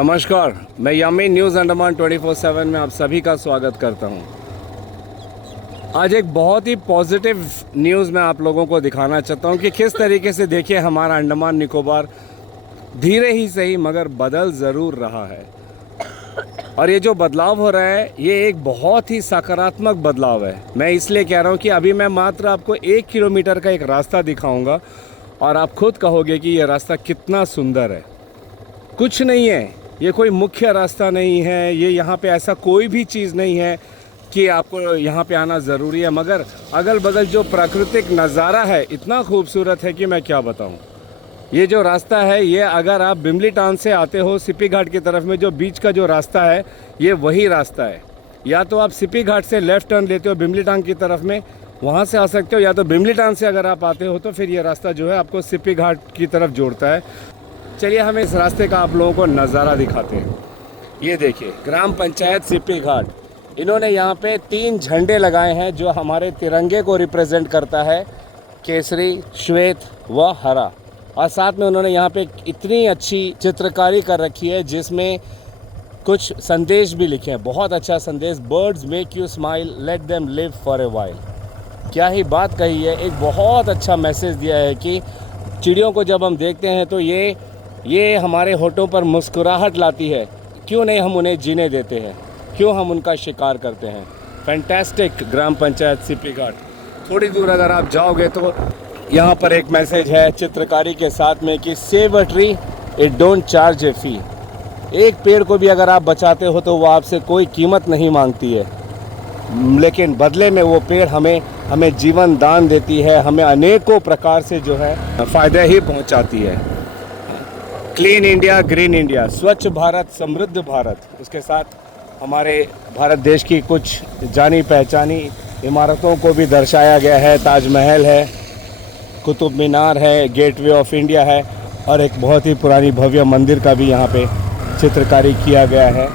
नमस्कार, मैं यामीन न्यूज़ अंडमान 24/7 में आप सभी का स्वागत करता हूं। आज एक बहुत ही पॉजिटिव न्यूज़ मैं आप लोगों को दिखाना चाहता हूं कि किस तरीके से देखिए हमारा अंडमान निकोबार धीरे ही सही मगर बदल ज़रूर रहा है। और ये जो बदलाव हो रहा है ये एक बहुत ही सकारात्मक बदलाव है। मैं इसलिए कह रहा हूँ कि अभी मैं मात्र आपको 1 किलोमीटर का एक रास्ता दिखाऊँगा और आप खुद कहोगे कि ये रास्ता कितना सुंदर है। कुछ नहीं है, ये कोई मुख्य रास्ता नहीं है, ये यहाँ पे ऐसा कोई भी चीज़ नहीं है कि आपको यहाँ पे आना ज़रूरी है, मगर अगल बगल जो प्राकृतिक नज़ारा है इतना खूबसूरत है कि मैं क्या बताऊँ। ये जो रास्ता है ये अगर आप बिमली टाउन से आते हो सिपी घाट की तरफ में जो बीच का जो रास्ता है ये वही रास्ता है। या तो आप सिपी घाट से लेफ़्ट टर्न लेते हो बिमली टाउन की तरफ में, वहाँ से आ सकते हो, या तो बिमली टाउन से अगर आप आते हो तो फिर ये रास्ता जो है आपको सिपी घाट की तरफ जोड़ता है। चलिए हम इस रास्ते का आप लोगों को नज़ारा दिखाते हैं। ये देखिए ग्राम पंचायत सिपी घाट, इन्होंने यहाँ पे 3 झंडे लगाए हैं जो हमारे तिरंगे को रिप्रेजेंट करता है, केसरी, श्वेत व हरा। और साथ में उन्होंने यहाँ पे इतनी अच्छी चित्रकारी कर रखी है जिसमें कुछ संदेश भी लिखे हैं। बहुत अच्छा संदेश, birds make you smile, let them live for a while. क्या ही बात कही है, एक बहुत अच्छा मैसेज दिया है कि चिड़ियों को जब हम देखते हैं तो ये हमारे होठों पर मुस्कुराहट लाती है, क्यों नहीं हम उन्हें जीने देते हैं, क्यों हम उनका शिकार करते हैं। फैंटास्टिक ग्राम पंचायत सिपी घाट। थोड़ी दूर अगर आप जाओगे तो यहाँ पर एक मैसेज है चित्रकारी के साथ में कि save a tree, it don't charge a fee. एक पेड़ को भी अगर आप बचाते हो तो वो आपसे कोई कीमत नहीं मांगती है, लेकिन बदले में वो पेड़ हमें जीवन दान देती है, हमें अनेकों प्रकार से जो है फ़ायदे ही पहुँचाती है। क्लीन इंडिया, ग्रीन इंडिया, स्वच्छ भारत, समृद्ध भारत। उसके साथ हमारे भारत देश की कुछ जानी पहचानी इमारतों को भी दर्शाया गया है। ताजमहल है, कुतुब मीनार है, गेटवे ऑफ इंडिया है और एक बहुत ही पुरानी भव्य मंदिर का भी यहाँ पे चित्रकारी किया गया है।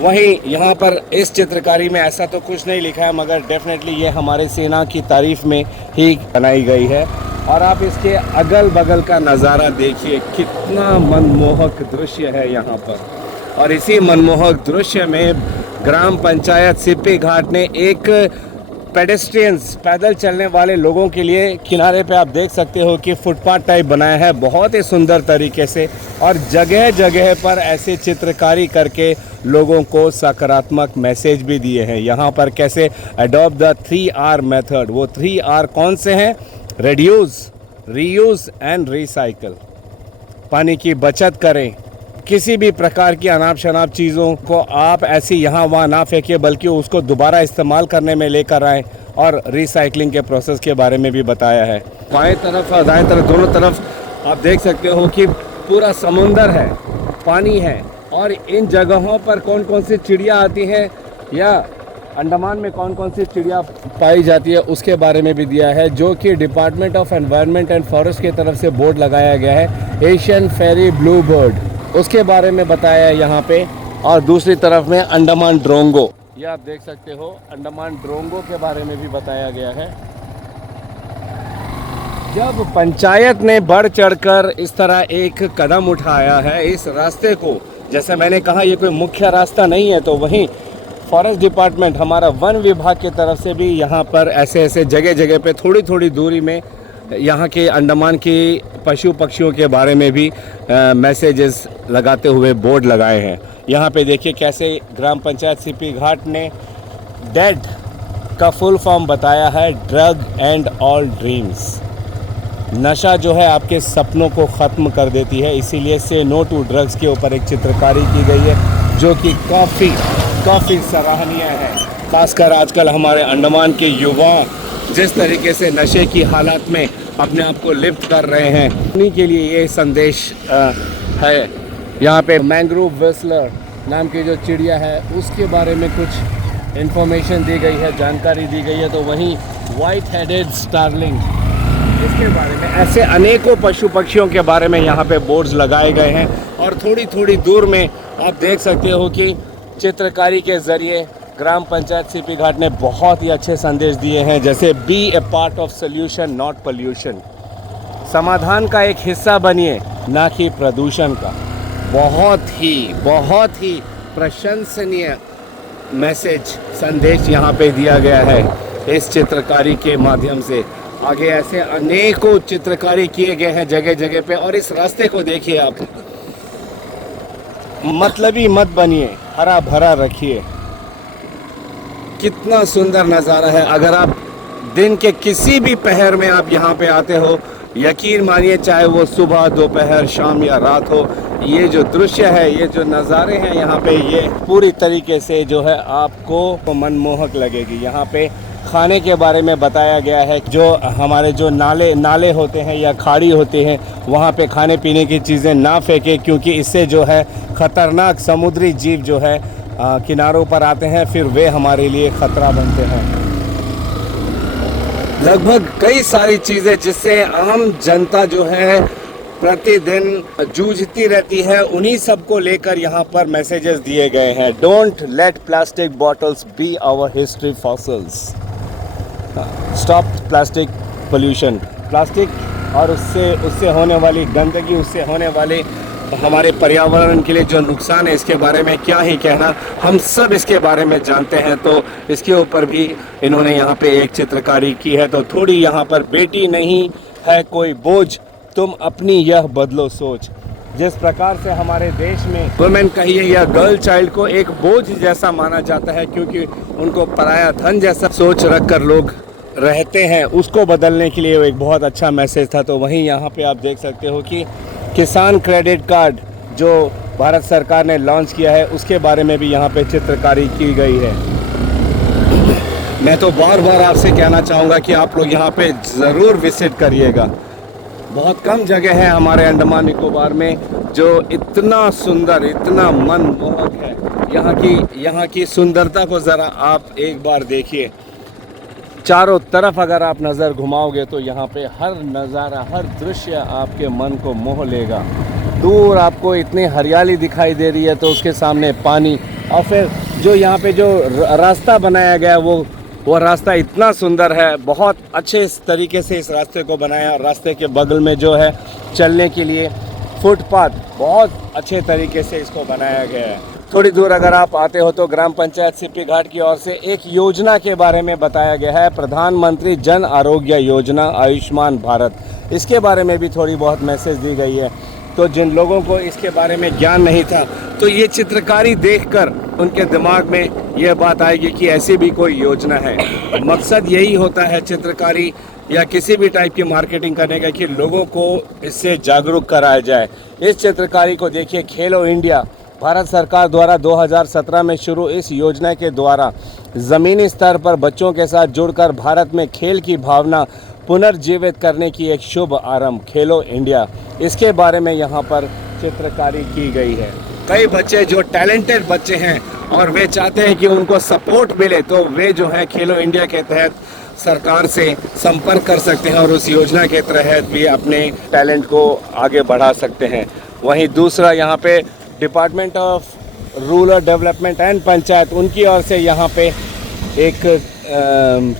वहीं यहाँ पर इस चित्रकारी में ऐसा तो कुछ नहीं लिखा है, मगर डेफिनेटली ये हमारे सेना की तारीफ़ में ही बनाई गई है। और आप इसके अगल बगल का नज़ारा देखिए, कितना मनमोहक दृश्य है यहाँ पर। और इसी मनमोहक दृश्य में ग्राम पंचायत सिपी घाट ने एक पेडेस्ट्रियंस, पैदल चलने वाले लोगों के लिए किनारे पे आप देख सकते हो कि फुटपाथ टाइप बनाया है बहुत ही सुंदर तरीके से। और जगह जगह पर ऐसे चित्रकारी करके लोगों को सकारात्मक मैसेज भी दिए हैं। यहाँ पर कैसे अडॉप्ट द 3R मेथड, वो 3R कौन से हैं? Reduce, reuse and recycle. पानी की बचत करें, किसी भी प्रकार की अनाप शनाप चीज़ों को आप ऐसी यहाँ वहाँ ना फेंकिए, बल्कि उसको दोबारा इस्तेमाल करने में लेकर आएँ। और रिसाइकलिंग के प्रोसेस के बारे में भी बताया है। बाएं तरफ और दाएं तरफ दोनों तरफ आप देख सकते हो कि पूरा समुंदर है, पानी है। और इन जगहों पर कौन कौन सी चिड़िया आती हैं या अंडमान में कौन कौन सी चिड़िया पाई जाती है उसके बारे में भी दिया है, जो कि department of environment and forest की तरफ से बोर्ड लगाया गया है। एशियन फेरी ब्लू बर्ड, उसके बारे में बताया है यहाँ पे। और दूसरी तरफ में अंडमान ड्रोंगो, ये आप देख सकते हो, अंडमान ड्रोंगो के बारे में भी बताया गया है। जब पंचायत ने बढ़ चढ़कर इस तरह एक कदम उठाया है इस रास्ते को, जैसे मैंने कहा ये कोई मुख्य रास्ता नहीं है, तो वहीं फॉरेस्ट डिपार्टमेंट, हमारा वन विभाग की तरफ से भी यहाँ पर ऐसे जगह जगह पे थोड़ी थोड़ी दूरी में यहाँ के अंडमान की पशु पक्षियों के बारे में भी मैसेजेस लगाते हुए बोर्ड लगाए हैं। यहाँ पे देखिए कैसे ग्राम पंचायत सिपी घाट ने डेड का फुल फॉर्म बताया है, ड्रग एंड ऑल ड्रीम्स। नशा जो है आपके सपनों को ख़त्म कर देती है, इसीलिए से नो टू ड्रग्स के ऊपर एक चित्रकारी की गई है जो कि काफ़ी सराहनीय है। खासकर आजकल हमारे अंडमान के युवा जिस तरीके से नशे की हालत में अपने आप को लिप्त कर रहे हैं, उन्हीं के लिए ये संदेश है। यहाँ पे मैंग्रोव वेस्लर नाम की जो चिड़िया है उसके बारे में कुछ इन्फॉर्मेशन दी गई है, जानकारी दी गई है। तो वहीं वाइट हेडेड स्टारलिंग, इसके बारे में ऐसे अनेकों पशु पक्षियों के बारे में यहाँ पे बोर्ड्स लगाए गए हैं। और थोड़ी थोड़ी दूर में आप देख सकते हो कि चित्रकारी के ज़रिए ग्राम पंचायत सिपी घाट ने बहुत ही अच्छे संदेश दिए हैं, जैसे be a part of solution not pollution. समाधान का एक हिस्सा बनिए, ना कि प्रदूषण का। बहुत ही प्रशंसनीय मैसेज संदेश यहाँ पे दिया गया है इस चित्रकारी के माध्यम से। आगे ऐसे अनेकों चित्रकारी किए गए हैं जगह जगह पे। और इस रास्ते को देखिए आप, मतलबी मत बनिए, हरा भरा रखिए। कितना सुंदर नज़ारा है। अगर आप दिन के किसी भी पहर में आप यहाँ पे आते हो, यकीन मानिए, चाहे वो सुबह, दोपहर, शाम या रात हो, ये जो दृश्य है, ये जो नज़ारे हैं यहाँ पे, ये पूरी तरीके से जो है आपको मनमोहक लगेगी। यहाँ पे खाने के बारे में बताया गया है, जो हमारे जो नाले होते हैं या खाड़ी होते हैं, वहाँ पे खाने पीने की चीज़ें ना फेंके, क्योंकि इससे जो है ख़तरनाक समुद्री जीव जो है किनारों पर आते हैं, फिर वे हमारे लिए ख़तरा बनते हैं। लगभग कई सारी चीज़ें जिससे आम जनता जो है प्रतिदिन जूझती रहती है, उन्हीं सब को लेकर यहाँ पर मैसेजेस दिए गए हैं। Don't let plastic bottles be our history fossils, stop plastic pollution. Plastic और उससे होने वाली गंदगी, उससे होने वाले हमारे पर्यावरण के लिए जो नुकसान है, इसके बारे में क्या ही कहना, हम सब इसके बारे में जानते हैं। तो इसके ऊपर भी इन्होंने यहाँ पे एक चित्रकारी की है। तो थोड़ी यहाँ पर बेटी नहीं है कोई बोझ, तुम अपनी यह बदलो सोच। जिस प्रकार से हमारे देश में वुमेन कहिए या गर्ल चाइल्ड को एक बोझ जैसा माना जाता है, क्योंकि उनको पराया धन जैसा सोच रख कर लोग रहते हैं, उसको बदलने के लिए एक बहुत अच्छा मैसेज था। तो वहीं यहाँ पे आप देख सकते हो कि किसान क्रेडिट कार्ड जो भारत सरकार ने लॉन्च किया है, उसके बारे में भी यहाँ पे चित्रकारी की गई है। मैं तो बार बार आपसे कहना चाहूँगा कि आप लोग यहाँ पे ज़रूर विजिट करिएगा। बहुत कम जगह है हमारे अंडमान निकोबार में जो इतना सुंदर, इतना मनमोहक है। यहाँ की सुंदरता को ज़रा आप एक बार देखिए। चारों तरफ अगर आप नज़र घुमाओगे तो यहाँ पे हर नज़ारा, हर दृश्य आपके मन को मोह लेगा। दूर आपको इतनी हरियाली दिखाई दे रही है, तो उसके सामने पानी, और फिर जो यहाँ पे जो रास्ता बनाया गया वो रास्ता इतना सुंदर है। बहुत अच्छे तरीके से इस रास्ते को बनाया। और रास्ते के बगल में जो है चलने के लिए फुटपाथ, बहुत अच्छे तरीके से इसको बनाया गया है। थोड़ी दूर अगर आप आते हो तो ग्राम पंचायत सिप्पी घाट की ओर से एक योजना के बारे में बताया गया है, प्रधानमंत्री जन आरोग्य योजना, आयुष्मान भारत। इसके बारे में भी थोड़ी बहुत मैसेज दी गई है। तो जिन लोगों को इसके बारे में ज्ञान नहीं था, तो ये चित्रकारी देखकर उनके दिमाग में यह बात आएगी कि ऐसी भी कोई योजना है। मकसद यही होता है चित्रकारी या किसी भी टाइप की मार्केटिंग करने का, कि लोगों को इससे जागरूक कराया जाए। इस चित्रकारी को देखिए। खेलो इंडिया भारत सरकार द्वारा 2017 में शुरू इस योजना के द्वारा ज़मीनी स्तर पर बच्चों के साथ जुड़कर भारत में खेल की भावना पुनर्जीवित करने की एक शुभ आरंभ, खेलो इंडिया। इसके बारे में यहाँ पर चित्रकारी की गई है। कई बच्चे जो टैलेंटेड बच्चे हैं और वे चाहते हैं कि उनको सपोर्ट मिले, तो वे जो है खेलो इंडिया के तहत सरकार से संपर्क कर सकते हैं और उस योजना के तहत भी अपने टैलेंट को आगे बढ़ा सकते हैं। वहीं दूसरा यहाँ पे department of rural development and panchayat, उनकी ओर से यहाँ पे एक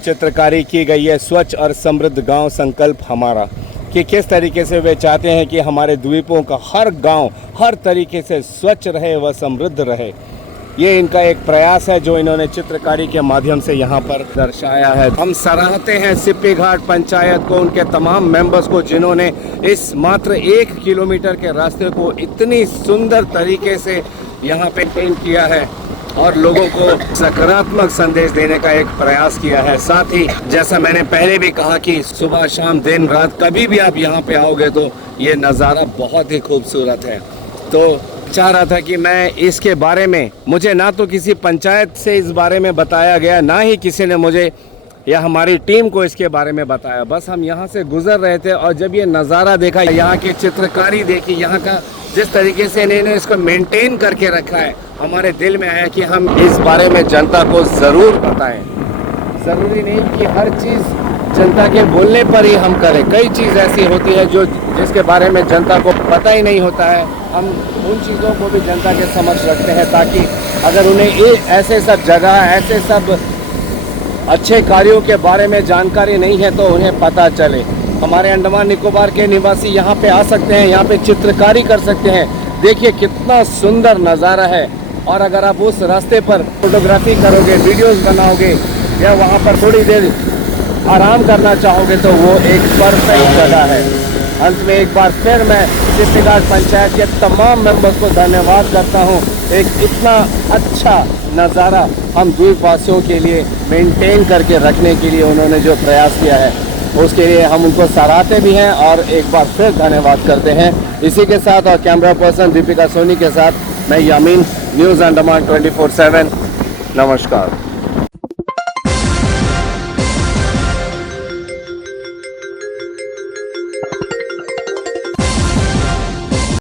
चित्रकारी की गई है, स्वच्छ और समृद्ध गांव संकल्प हमारा, कि किस तरीके से वे चाहते हैं कि हमारे द्वीपों का हर गांव हर तरीके से स्वच्छ रहे व समृद्ध रहे। ये इनका एक प्रयास है जो इन्होंने चित्रकारी के माध्यम से यहाँ पर दर्शाया है। हम सराहते हैं सिप्पी घाट पंचायत को, उनके तमाम मेंबर्स को, जिन्होंने इस मात्र 1 किलोमीटर के रास्ते को इतनी सुंदर तरीके से यहाँ पे पेंट किया है और लोगों को सकारात्मक संदेश देने का एक प्रयास किया है। साथ ही जैसा मैंने पहले भी कहा कि सुबह शाम दिन रात कभी भी आप यहाँ पे आओगे तो ये नज़ारा बहुत ही खूबसूरत है। तो चाह रहा था कि मैं इसके बारे में, मुझे ना तो किसी पंचायत से इस बारे में बताया गया, ना ही किसी ने मुझे या हमारी टीम को इसके बारे में बताया। बस हम यहाँ से गुजर रहे थे और जब ये नज़ारा देखा, यहाँ की चित्रकारी देखी, यहाँ का जिस तरीके से इन्होंने इसको मेंटेन करके रखा है, हमारे दिल में आया कि हम इस बारे में जनता को ज़रूर बताएं। ज़रूरी नहीं कि हर चीज़ जनता के बोलने पर ही हम करें। कई चीज़ ऐसी होती है जो जिसके बारे में जनता को पता ही नहीं होता है, हम उन चीज़ों को भी जनता के समक्ष रखते हैं, ताकि अगर उन्हें ऐसे सब जगह, ऐसे सब अच्छे कार्यों के बारे में जानकारी नहीं है तो उन्हें पता चले। हमारे अंडमान निकोबार के निवासी यहाँ पे आ सकते हैं, यहाँ पे चित्रकारी कर सकते हैं। देखिए कितना सुंदर नज़ारा है। और अगर आप उस रास्ते पर फोटोग्राफी करोगे, वीडियोस बनाओगे या वहाँ पर थोड़ी देर आराम करना चाहोगे तो वो एक परफेक्ट जगह है। अंत में एक बार फिर मैं चित्ती घाट पंचायत के तमाम मेंबर्स को धन्यवाद करता हूँ। एक इतना अच्छा नज़ारा हम द्वीपवासियों के लिए मेंटेन करके रखने के लिए उन्होंने जो प्रयास किया है उसके लिए हम उनको सराहते भी हैं और एक बार फिर धन्यवाद करते हैं। इसी के साथ और कैमरा पर्सन दीपिका सोनी के साथ मैं यामीन, न्यूज़ अंडमान 24/7। नमस्कार।